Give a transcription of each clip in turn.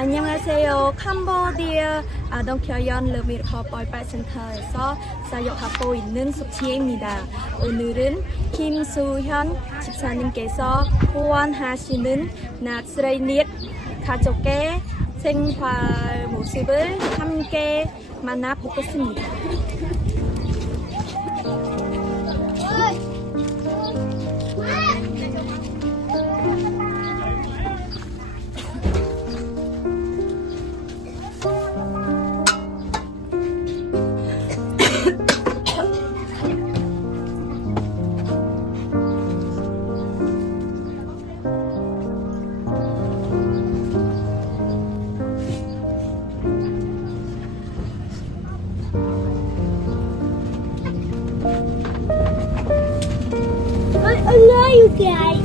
안녕하세요. 캄보디아 아동교연 르미르커 벌빨 센터에서 사역하고 있는 수치입니다. 오늘은 김수현 집사님께서 후원하시는 나스레닛 가족의 생활 모습을 함께 만나보겠습니다. Hello, you guys.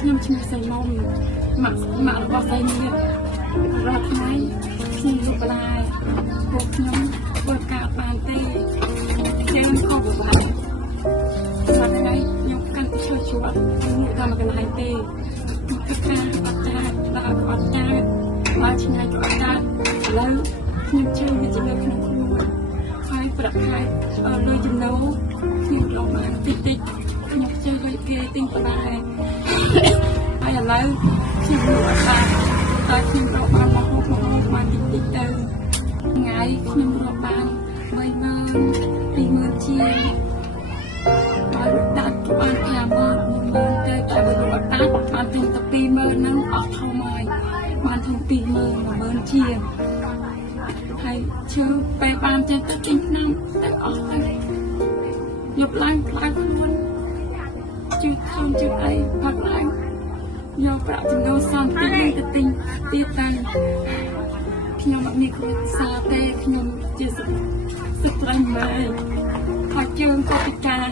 ខ្ញុំឈ្មោះសៃមុំម៉ាក់របស់សៃនេះរាល់ថ្ងៃខ្ញុំលុបបន្លាយពួកខ្ញុំធ្វើការបានទេយើងក៏បន្លាយស្រាប់ថ្ងៃខ្ញុំកាន់តែជួយជួបខ្ញុំក៏មកកន្លែងទេគឺការអត់ចាដល់អត់ចាមកឆ្ងាយក៏អត់ចាឥឡូវខ្ញុំជឿវាជានៅក្នុងខ្លួនហើយប្រាក់ខែលុយចំណូលខ្ញុំរកបានតិចខ្ញុំជឿលុយគេទិញបន្លាយហើយឥឡូវខ្ញុំលក់អត់បានតែខ្ញុំរកបានមកហូបបានតិចទៅថ្ងៃខ្ញុំរកបាន120,000ជាងហើយដាក់បាន50000ទៅតែបើរកអត់បានបានถึงតែ20000ហ្នឹងអត់ធំហើយបានถึง20000ជាងហើយជឿពេលបានចេះទៅទិញឆ្នាំទៅអស់ទៅយប់ឡើងខ្លាំងខ្លួនជឿខ្ញុំជឿអីផឹកឡើងយកប្រាក់ចំណូលសន្តិទៅទិញទៀតទៅខ្ញុំអត់មានគ្រួសារទេខ្ញុំជាស្ត្រីម៉ែហើយជើងក៏ពិការ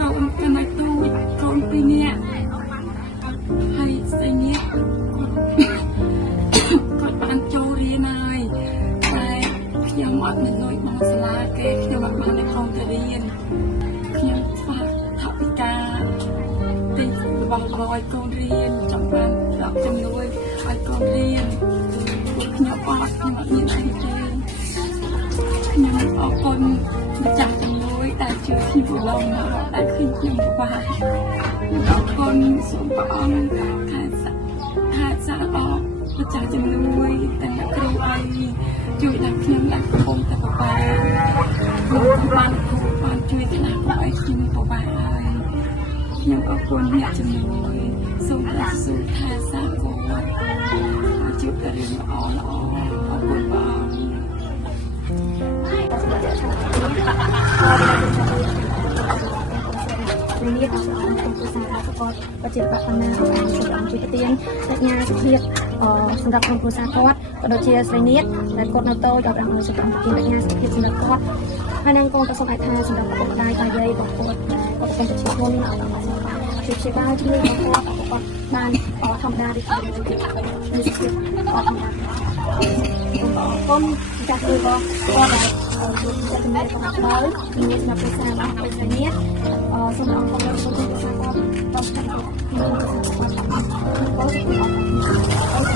កូនកាន់តែទូចកូន2នាក់ហើយស្រីនេះគាត់បានចូលរៀនហើយតែខ្ញុំអត់មានលុយមកសាលាគេខ្ញុំអត់បានផងទៅរៀនខ្ញុំខ្វះថវិកាទិញរបស់ឲ្យកូនរៀនចង់បានប្រាក់ចំណូលឲ្យកូនរៀនខ្ញុំអត់មានអីទេខ្ញុំអរគុណម្ចាស់ជំនួយដែលជួយខ្ញុំឡងមកដែលឃើញខ្ញុំពិបាកខ្ញុំអរគុណសូមព្រះអង្គថែសារអរម្ចាស់ជំនួយទាំងអ្នកគ្រូអីជួយដល់ខ្ញុំដែលកំពុងតែពិបាកខ្ញុំបានជួយទៅណាក៏ឲ្យខ្ញុំពិបាកហើយខ្ញុំអរគុណអ្នកជំនួយសូមព្រះសូមថែសារគាត់ជួបតែរឿងល្អអរគុណព្រះអង្គនេះអរគុណចំពោះសាររបស់គាត់ក៏ជាបាក់បណ្ណាបានសម្រាប់ជួយទានបញ្ញាសុភាពសម្រាប់ក្រុមគ្រួសារគាត់ក៏ដូចជាស្រីនេះដែលគាត់នៅតូចដល់អង្គសម្រាប់ទានបញ្ញាសុភាពសម្រាប់គាត់ហើយនឹងកូនក៏សូមឲ្យថាសម្រាប់ឪពុកម្ដាយតាយាយរបស់គាត់គាត់កំពុងតែជាខ្លួនអត់ដល់ជួយព្យាបាលជំងឺរបស់គាត់បានធម្មតាឬក៏មានសុខភាពអត់ធម្មតាគុំចាស់ឬក៏គាត់ដែលជួយចំណែករបស់បើមានសម្រាប់ភាសារបស់ពេលនេះសូមអរគុណដល់ភាសាគាត់តោះខ្ញុំខ្ញុំសូមអរគុណ